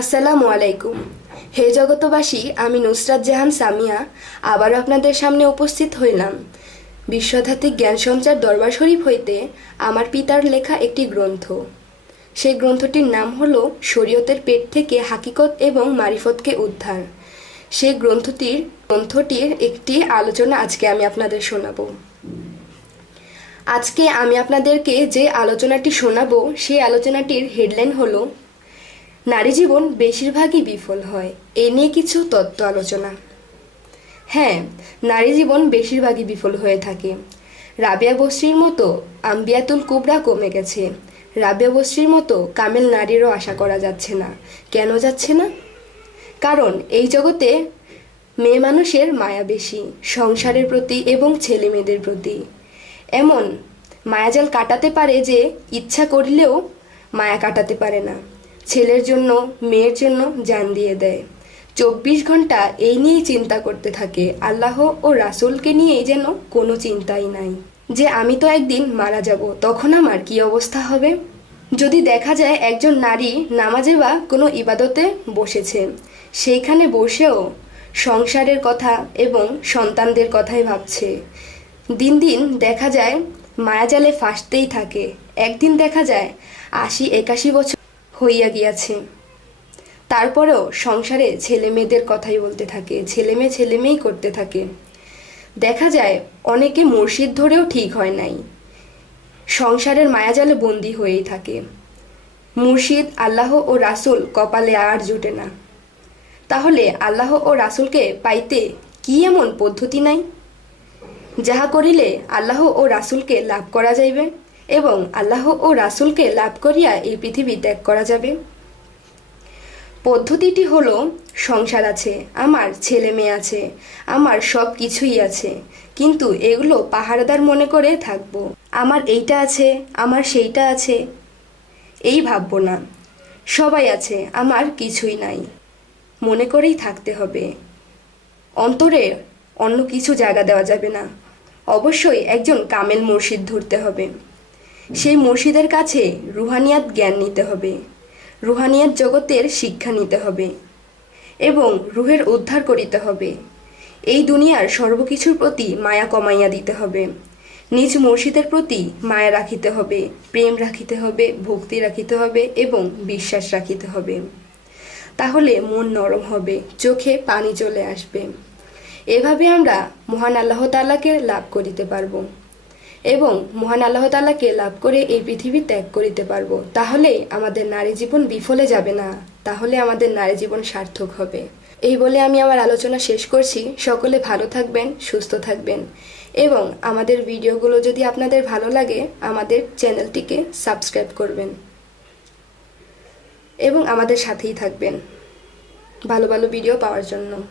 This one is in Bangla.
আসসালামু আলাইকুম। হে জগতবাসী, আমি নুসরাত জাহান সামিয়া, আবারও আপনাদের সামনে উপস্থিত হইলাম। বিশ্বধাত্মিক জ্ঞান সঞ্চার দরবার শরীফ হইতে আমার পিতার লেখা একটি গ্রন্থ। সেই গ্রন্থটির নাম হল শরীয়তের পেট থেকে হাকিকত এবং মারিফতকে উদ্ধার। সেই গ্রন্থটির গ্রন্থটির একটি আলোচনা আজকে আমি আপনাদের শোনাব। আজকে আমি আপনাদেরকে যে আলোচনাটি শোনাবো, সেই আলোচনাটির হেডলাইন হলো নারী জীবন বেশিরভাগই বিফল হয়। এ নিয়ে কিছু তত্ত্ব আলোচনা। হ্যাঁ নারী জীবন বেশিরভাগই বিফল হয়ে থাকে। রাবিয়া বস্রির মতো আম্বিয়াতুল কুবরা কমে গেছে। রাবিয়া বস্রির মতো কামেল নারীরও আশা করা যাচ্ছে না। কেন যাচ্ছে না? কারণ এই জগতে মেয়ে মানুষের মায়া বেশি, সংসারের প্রতি এবং ছেলে মেয়েদের প্রতি। এমন মায়াজাল কাটাতে পারে যে ইচ্ছা করলেও মায়া কাটাতে পারে না। ছেলের জন্য, মেয়ের জন্য জান দিয়ে দেয়। চব্বিশ ঘণ্টা এই নিয়েই চিন্তা করতে থাকে। আল্লাহ ও রাসুলকে নিয়েই যেন কোনো চিন্তাই নাই। যে আমি তো একদিন মারা যাব, তখন আমার কি অবস্থা হবে? যদি দেখা যায় একজন নারী নামাজে বা কোনো ইবাদতে বসেছে, সেইখানে বসেও সংসারের কথা এবং সন্তানদের কথাই ভাবছে। দিন দিন দেখা যায়, মায়াজালে ফাঁসতেই থাকে। একদিন দেখা যায়, আশি একাশি বছর হইয়া গিয়াছে। তারপরেও সংসারে ছেলে মেয়েদের কথাই বলতে থাকে ছেলে মেয়ে ছেলে মেয়েই করতে থাকে। দেখা যায়, অনেকে মসজিদ ধরেও ঠিক হয় নাই। সংসারের মায়াজালে বন্দি হয়েই থাকে। মুর্শিদ, আল্লাহ ও রাসুল কপালে আর জুটে না। তাহলে আল্লাহ ও রাসুলকে পাইতে কি এমন পদ্ধতি নাই? যাহা করিলে আল্লাহ ও রাসুলকে লাভ করা যাইবে? এবং আল্লাহ ও রাসুলকে লাভ করিয়া এই পৃথিবী ত্যাগ করা যাবে। পদ্ধতিটি হলো, সংসার আছে, আমার ছেলে মেয়ে আছে, আমার সব কিছুই আছে, কিন্তু এগুলো পাহারাদার মনে করে থাকব। আমার এইটা আছে, আমার সেইটা আছে। এই ভাববো না। সবাই আছে, আমার কিছুই নাই। মনে করেই থাকতে হবে। অন্তরে অন্য কিছু জায়গা দেওয়া যাবে না। অবশ্যই একজন কামেল মুর্শিদ ধরতে হবে। সেই মুর্শিদের কাছে রুহানিয়াত জ্ঞান নিতে হবে, রুহানিয়াত জগতের শিক্ষা নিতে হবে এবং রুহের উদ্ধার করিতে হবে। এই দুনিয়ার সর্বকিছুর প্রতি মায়া কমাইয়া দিতে হবে। নিজ মুর্শিদের প্রতি মায়া রাখিতে হবে, প্রেম রাখিতে হবে, ভক্তি রাখিতে হবে এবং বিশ্বাস রাখিতে হবে। তাহলে মন নরম হবে, চোখে পানি চলে আসবে। এভাবে আমরা মহান আল্লাহ তাআলাকে লাভ করিতে পারব। এবং মহান আল্লাহ তাআলাকে লাভ করে এই পৃথিবী ত্যাগ করিতে পারব। তাহলে আমাদের নারী জীবন বিফলে যাবে না। তাহলে আমাদের নারী জীবন সার্থক হবে। এই বলে আমি আমার আলোচনা শেষ করছি। সকলে ভালো থাকবেন, সুস্থ থাকবেন। এবং আমাদের ভিডিওগুলো যদি আপনাদের ভালো লাগে, আমাদের চ্যানেলটিকে সাবস্ক্রাইব করবেন। এবং আমাদের সাথেই থাকবেন। ভালো ভালো ভিডিও পাওয়ার জন্য।